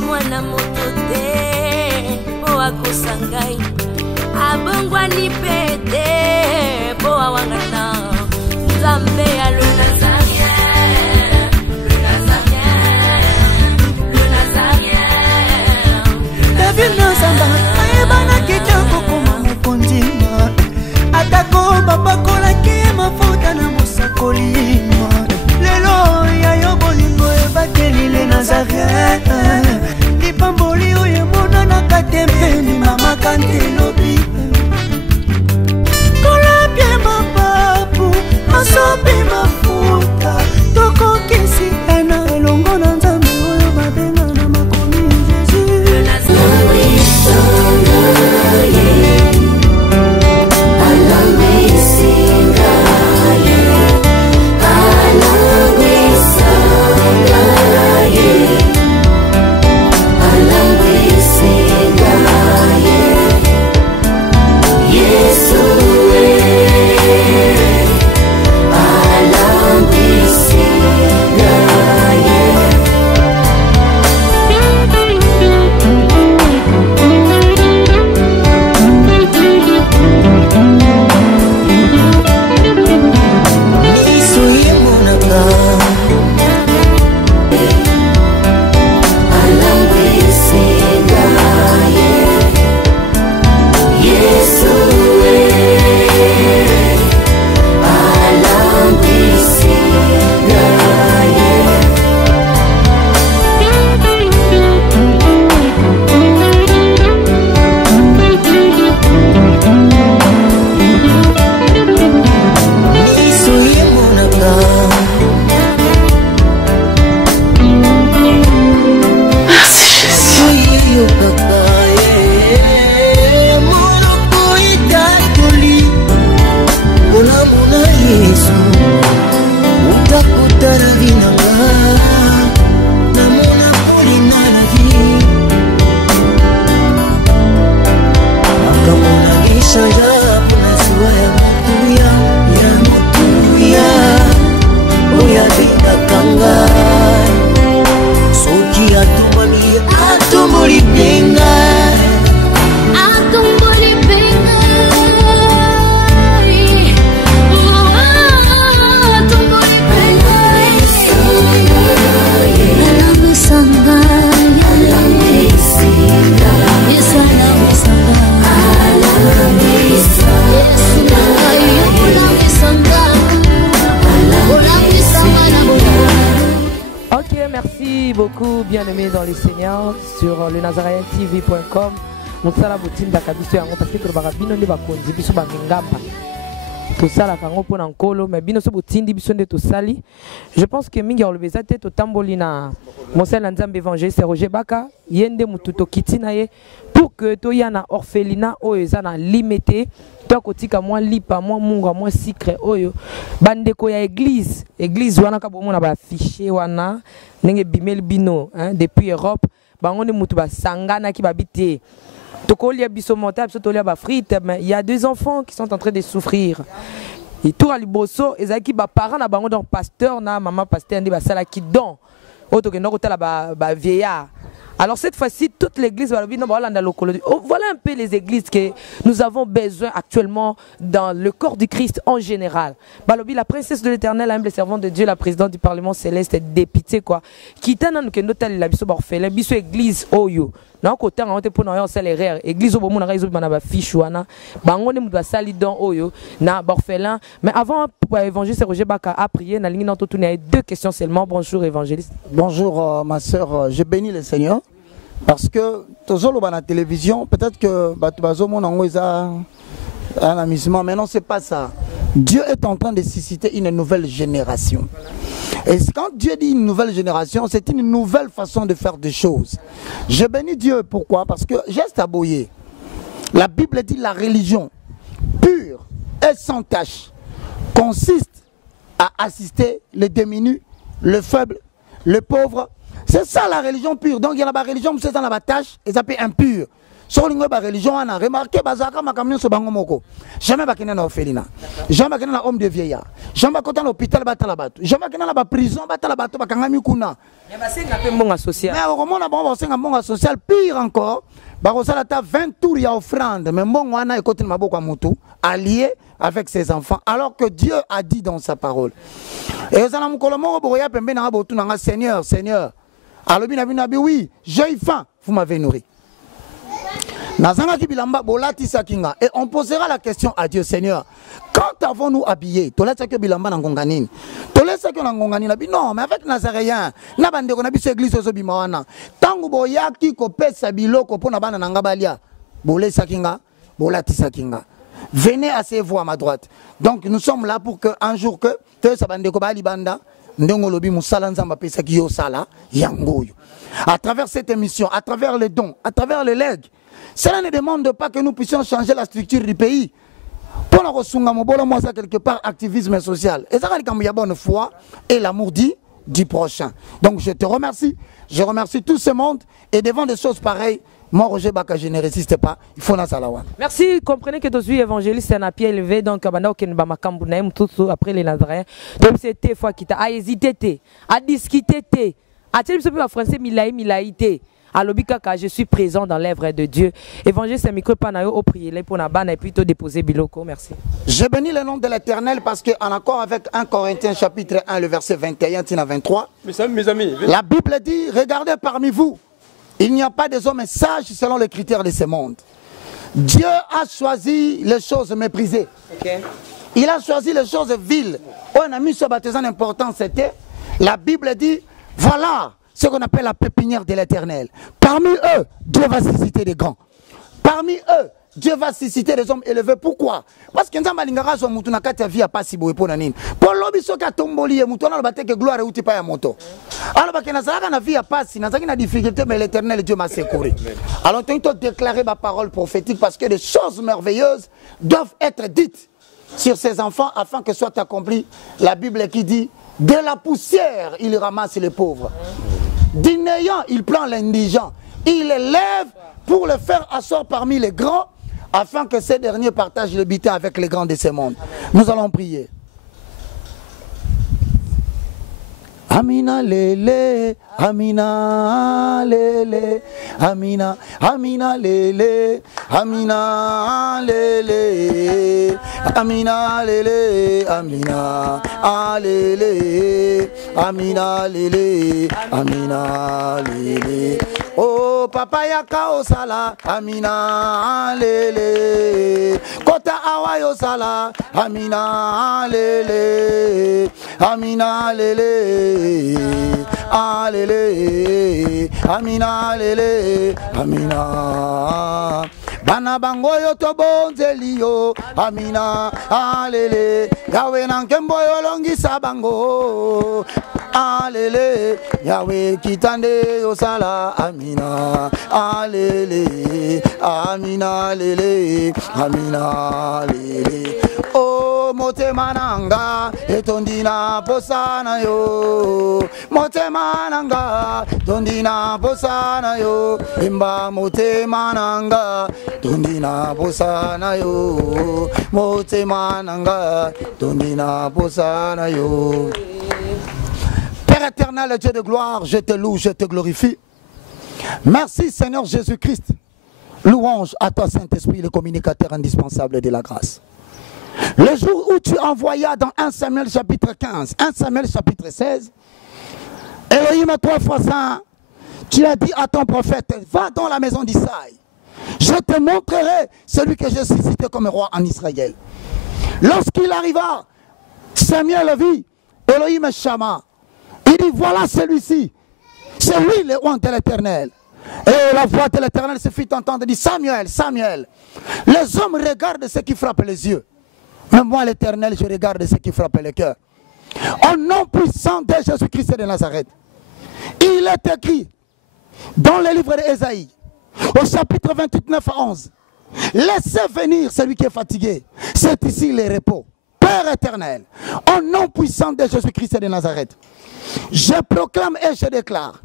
mwana moto te po akosa ngai abongwani pe te po awangana Nzambe ya le Nazarien, le Nazarien, le Nazarien. David Nzamba ayebana kitoko koma mokondima atako babakolaki mafuta na mosakolima lelo yayo bolingo ebakeli le Nazarien lipamboli oyo emonana katempeni mama kantelobi kolapie mapapu masopi mafuta tokokisi ena elongo na Nzambe oyo babenga na makomi bien-aimés dans les Seigneurs sur le nazarientv.com. Nous sommes boutique d'Akabiso yango parce que tu vas bino ne bakonzi biso ba mingamba. Tout ça la kango pona nkolo mais bino so boutique biso nde to sali. Je pense que mingi ya lobeza te to tambolina Monseigneur Nzambe évangéliste Roger Baka yende mututo kitina ye pour que to yana orphelinat oyo ezana limité. Toi kotika moi lipa moi munga moi secret oyo bandeko ya église wana ka bomona ba affiché wana ndenge bimel bino hein depuis Europe bango ne mutu ba sangana ki babité tokolia biso monta biso tolia ba frite mais il y a deux enfants qui sont en train de souffrir et tout aliboso ezaki ba parents na bango donc pasteur na maman pasteur ndi ba sala ki don oto ke ndoko tala ba vieillard. Alors cette fois-ci, toute l'église, voilà un peu les églises que nous avons besoin actuellement dans le corps du Christ en général. La princesse de l'Éternel, humble servante de Dieu, la présidente du Parlement céleste, dépité quoi. Qui t'a nan que notal la biso orphelin, biso église oyo. Na côté on te pour na salaire, église au bomona réseau na fiche wana. Bango ne doit sali don oyo na orphelin. Mais avant pour évangéliste Roger Baka a prié na ligne tout tourner deux questions seulement. Bonjour évangéliste. Bonjour ma sœur, je bénis le Seigneur. Parce que toujours à la télévision, peut-être que un amusement, mais non, c'est pas ça. Dieu est en train de susciter une nouvelle génération. Et quand Dieu dit une nouvelle génération, c'est une nouvelle façon de faire des choses. Je bénis Dieu, pourquoi? Parce que geste aboyé. La Bible dit la religion pure et sans tache consiste à assister les démunis, les faibles, les pauvres. C'est ça la religion pure. Donc il y a la religion, c'est dans la tâche, et ça peut impure. sur une religion, on a remarqué, bazaka makamio so bango moko. Jamais bakina na orphelinat. Jamais bakina na homme de vieillard. Jamais bakota na hôpital batala bato. Jamais bakina na ba prison batala bato bakangami kuna. Mais basenga pe mbonga social. Mais au moment bon basenga mbonga social pire encore. Bakosala ta 20 tours ya offrande, mais mbongo wana ekoti na maboko ya mutu allié avec ses enfants alors que Dieu a dit dans sa parole. Et aux alamukolo moko boya pembe na botu na Seigneur, Seigneur. Alobi na binabi oui, j'ai faim, vous m'avez nourri. Et on posera la question à Dieu, Seigneur, quand avons-nous habillé? Non, mais avec Nazaréen, venez asseyez-vous à ma droite. Donc nous sommes là pour qu'un jour que à travers cette émission, à travers les dons, à travers les legs, cela ne demande pas que nous puissions changer la structure du pays. Pour la ressource, quelque part, activisme social. Et ça, il y a bonne foi et l'amour du prochain. Donc je te remercie. Je remercie tout ce monde. Et devant des choses pareilles, moi, Roger Baka, je ne résiste pas. Il faut Nasalawa. Merci. Comprenez que tu suis évangéliste à pied élevé. Donc, après les Nazaréens. Donc, c'était fois qui t'a hésité, à discuter, à tel que français, milaïté. À l'obikaka, je suis présent dans l'œuvre de Dieu. Évangéliste Miko Panayo, au prier pour Nabana et plutôt déposer Biloko. Merci. Je bénis le nom de l'Éternel parce qu'en accord avec 1 Corinthiens chapitre 1, le verset 21 à 23, mes amis, la Bible dit, regardez parmi vous, il n'y a pas des hommes sages selon les critères de ce monde. Dieu a choisi les choses méprisées. Okay. Il a choisi les choses viles. On a mis sur baptême important, c'était, la Bible dit, voilà ce qu'on appelle la pépinière de l'Éternel. Parmi eux, Dieu va susciter des grands. Parmi eux, Dieu va susciter des hommes élevés. Pourquoi? Parce que nous avons dit que vie pas si beau pour nous. Pour l'objet que tomboli, nous avons dit que gloire est pas moto. Alors que nous avons vie pas si nous avons des difficultés, mais l'Éternel Dieu m'a secouru. Alors nous avons déclaré ma parole prophétique parce que des choses merveilleuses doivent être dites sur ces enfants afin que soit accomplie la Bible qui dit de la poussière il ramasse les pauvres. Du néant, il prend l'indigent. Il élève pour le faire asseoir parmi les grands, afin que ces derniers partagent le butin avec les grands de ce monde. Nous allons prier. Amina lele, Amina lele, Amina, Amina lele, Amina lele, Amina lele, Amina, alele, Amina lele, Amina lele. Oh papa yaka osala, Amina lele, kota awayo sala, Amina lele, Amina lele. Alele, Amina lele, Amina. Bana bango yo to bonzeli yo, Amina, alele. Yawe nankembo yo longi sabango, alele. Yawe kitande yo sala, Amina, alele, Amina lele, Amina lele. Oh motemananga, etondina posana yo. Motemananga, tondina posana yo. Imba motemananga, tondina posana yo. Motemananga, tondina posana yo. Père éternel, Dieu de gloire, je te loue, je te glorifie. Merci Seigneur Jésus-Christ. Louange à toi Saint-Esprit, le communicateur indispensable de la grâce. Le jour où tu envoyas dans 1 Samuel chapitre 15, 1 Samuel chapitre 16, Elohim 3 fois saint, tu as dit à ton prophète, va dans la maison d'Isaïe. Je te montrerai celui que j'ai suscité comme roi en Israël. Lorsqu'il arriva, Samuel vit Elohim Shama. Il dit, voilà celui-ci. C'est lui le roi de l'Éternel. Et la voix de l'Éternel se fit entendre, dit, Samuel, Samuel. Les hommes regardent ce qui frappe les yeux. Mais moi, l'Éternel, je regarde ce qui frappe le cœur. Au nom puissant de Jésus-Christ de Nazareth, il est écrit dans le livre d'Ésaïe, au chapitre 28, 9 à 11, laissez venir celui qui est fatigué. C'est ici le repos. Père éternel, au nom puissant de Jésus-Christ de Nazareth, je proclame et je déclare,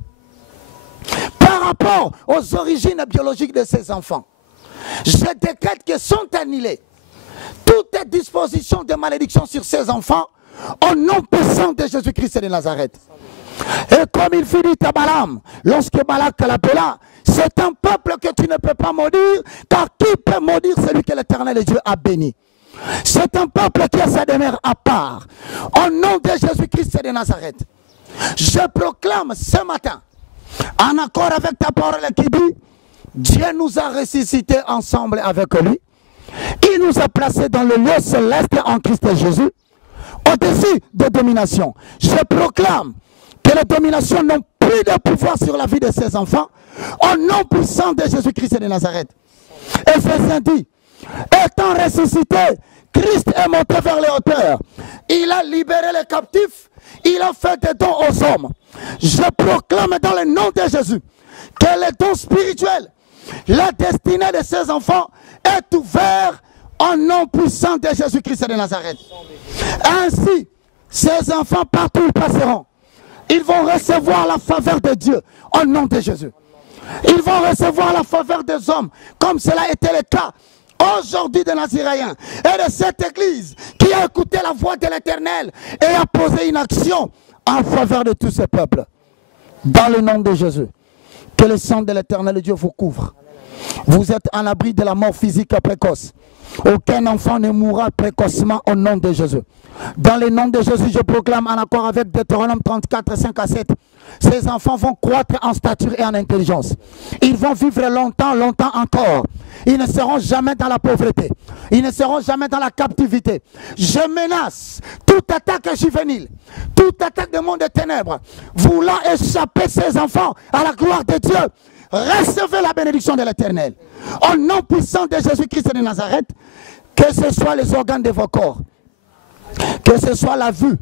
par rapport aux origines biologiques de ces enfants, Je décrète que sont annulées toutes dispositions de malédiction sur ces enfants au nom puissant de Jésus-Christ de Nazareth. Et comme il fut dit à Balaam, lorsque Balak l'appela, c'est un peuple que tu ne peux pas maudire, car qui peut maudire celui que l'Éternel Dieu a béni? C'est un peuple qui a sa demeure à part. Au nom de Jésus-Christ de Nazareth, je proclame ce matin, en accord avec ta parole qui dit, Dieu nous a ressuscités ensemble avec lui. Il nous a placés dans le lieu céleste en Christ Jésus, au-dessus de domination. Je proclame que les dominations n'ont plus de pouvoir sur la vie de ces enfants, au nom puissant de Jésus-Christ de Nazareth. Éphésiens dit, étant ressuscité, Christ est monté vers les hauteurs. Il a libéré les captifs, il a fait des dons aux hommes. Je proclame dans le nom de Jésus que les dons spirituels, la destinée de ces enfants est ouverte au nom puissant de Jésus-Christ de Nazareth. Ainsi, ces enfants partout où ils passeront, ils vont recevoir la faveur de Dieu au nom de Jésus. Ils vont recevoir la faveur des hommes, comme cela était le cas aujourd'hui des Naziréens et de cette église qui a écouté la voix de l'Éternel et a posé une action en faveur de tous ces peuples. Dans le nom de Jésus, que le sang de l'Éternel Dieu vous couvre. Vous êtes en abri de la mort physique précoce. Aucun enfant ne mourra précocement au nom de Jésus. Dans le nom de Jésus, je proclame en accord avec Deutéronome 34, 5 à 7. Ces enfants vont croître en stature et en intelligence. Ils vont vivre longtemps, longtemps encore. Ils ne seront jamais dans la pauvreté. Ils ne seront jamais dans la captivité. Je menace toute attaque juvénile, toute attaque de monde des ténèbres, voulant échapper ces enfants à la gloire de Dieu. Recevez la bénédiction de l'Éternel. Au nom puissant de Jésus-Christ de Nazareth, que ce soit les organes de vos corps, que ce soit la vue,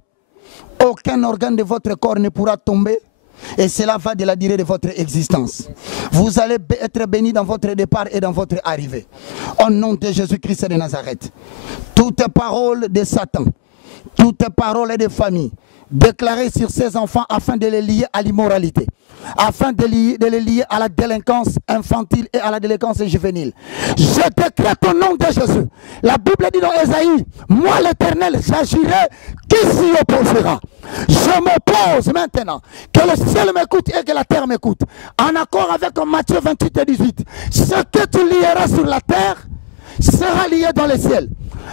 aucun organe de votre corps ne pourra tomber. Et cela va de la durée de votre existence. Vous allez être bénis dans votre départ et dans votre arrivée. Au nom de Jésus-Christ de Nazareth. Toutes paroles de Satan, toutes paroles de famille, déclarées sur ces enfants afin de les lier à l'immoralité, afin de les lier à la délinquance infantile et à la délinquance juvénile. Je décrète au nom de Jésus. La Bible dit dans Ésaïe, moi l'Éternel, j'agirai, qui s'y opposera? Je m'oppose maintenant. Que le ciel m'écoute et que la terre m'écoute. En accord avec Matthieu 28 et 18. Ce que tu lieras sur la terre sera lié dans le ciel.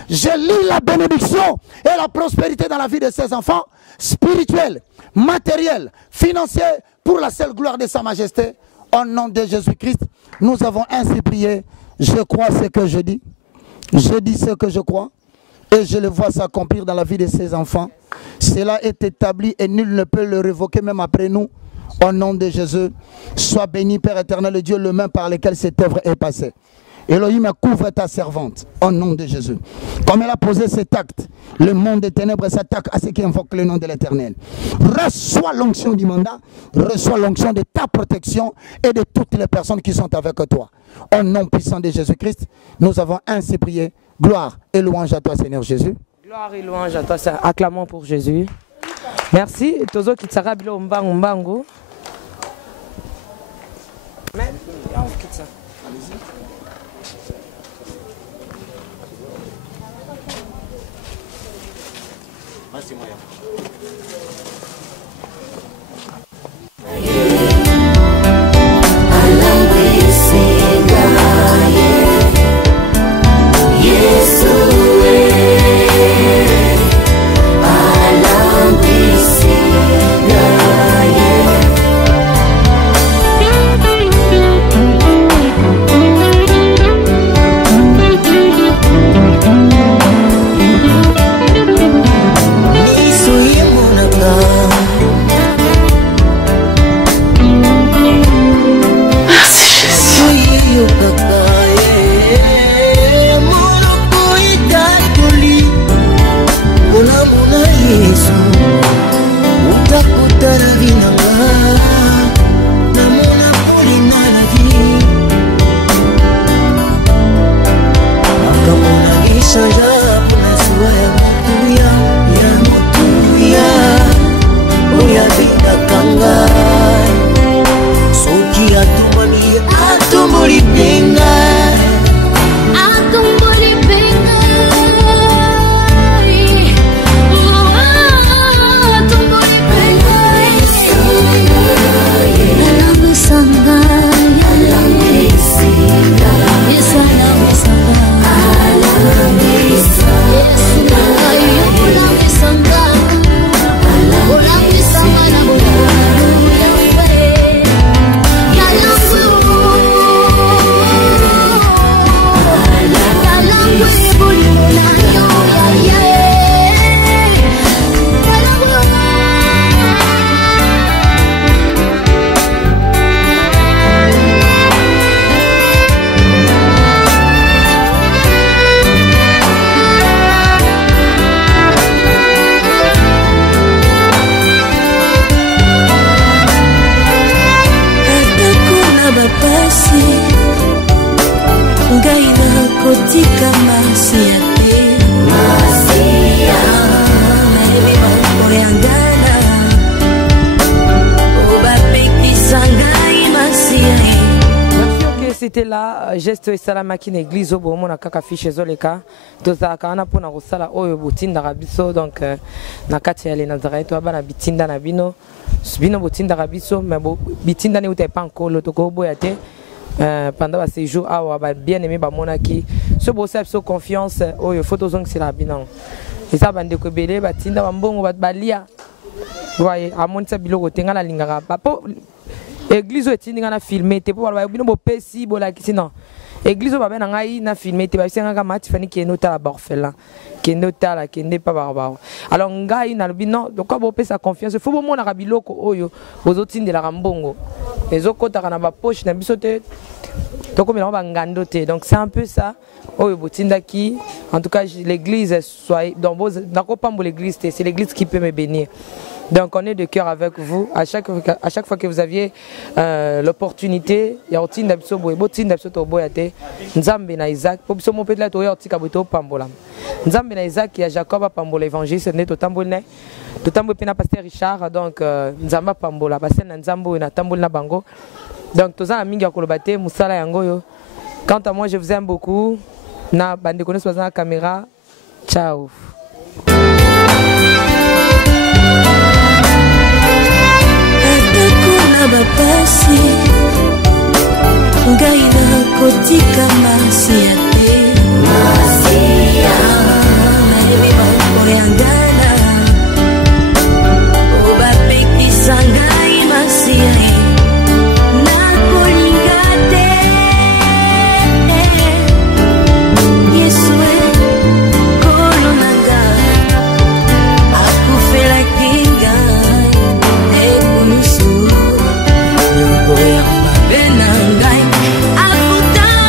Je lis la bénédiction et la prospérité dans la vie de ces enfants, spirituels, matériels, financiers, pour la seule gloire de sa majesté. Au nom de Jésus-Christ, nous avons ainsi prié. Je crois ce que je dis. Je dis ce que je crois. Et je le vois s'accomplir dans la vie de ces enfants. Cela est établi et nul ne peut le révoquer même après nous. Au nom de Jésus, sois béni Père éternel, Dieu le main par lequel cette œuvre est passée. Elohim, couvre ta servante au nom de Jésus. Comme elle a posé cet acte, le monde des ténèbres s'attaque à ceux qui invoquent le nom de l'Éternel. Reçois l'onction du mandat, reçois l'onction de ta protection et de toutes les personnes qui sont avec toi. Au nom puissant de Jésus-Christ, nous avons ainsi prié. Gloire et louange à toi, Seigneur Jésus. Gloire et louange à toi, acclamons pour Jésus. Merci. Tozo Kitsara Bilo Mbango. Amen. Allez-y. Merci, moyen. c'était là, geste et salamaki l'église au bon na kaka fiche zoleka. Tout ça kana pona rosala oyo botinda rabiso donc na kati ya les Nazareth wa bana bitinda na bino. Bino botinda rabiso mais bitinda ne uta pas encore to ko boyate. Pendant ces jours bien aimé ba monaki. Ce beau ça confiance oyo photo zong c'est la binan. Et ça bande ko belé batinda bambongo balia. Voyez à mon sabilo tenga la lingara. Papa église est na filmé te pour bino bo pesi bola sinon église ba ben ngai na filmé te ba senga mati fani ki nota la borfela ki nota la ki n'est pas barbare alors ngai na bino donc bo pesa confiance faut bo mona biloko oyo bozotinde la rambongo ezokota kana ba poche na biso te to comme ba ngando te donc c'est un peu ça oyo botinda ki en tout cas l'église soit dans vos nakopambo l'église c'est l'église qui peut me bénir. Donc on est de cœur avec vous. À chaque fois que vous aviez l'opportunité, il y a aussi d'abso boy, botin d'abso to boyate. Nzambe na Isaac, pour biso mo peut être oyo tika boto pambola. Nzambe na Isaac et Jacob a pambola évangile, c'est né to tambolne. To tambo pena pasteur Richard donc nzamba pambola pasteur na nzambo na tambola na bango. Donc toza na mingi ya kolobate musala yango yo. Quant à moi, je vous aime beaucoup. Na bande connaisse pas la caméra. Ciao. Bapasi ngai na kotika masia te masia nayebi bakoyangana obapekisa ngai masia nakolinga te yesue kolo nanga akufelaki ngai ekolusu benangai akutaki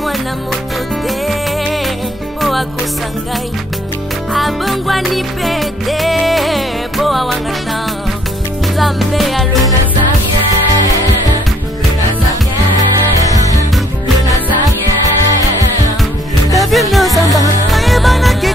mwana moto te po akosangai abongwani pete po awangana Nzambe ya le Nazarien, le Nazarien, le Nazarien. David Nazamba, ayebana ki